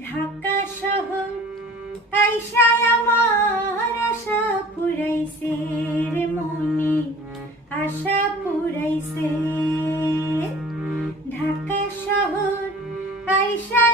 ঢাকা শহর আইসায় আমার আশা পুরাইছে রে মনে, আশা পুরাইছে। ঢাকা শহর আইসা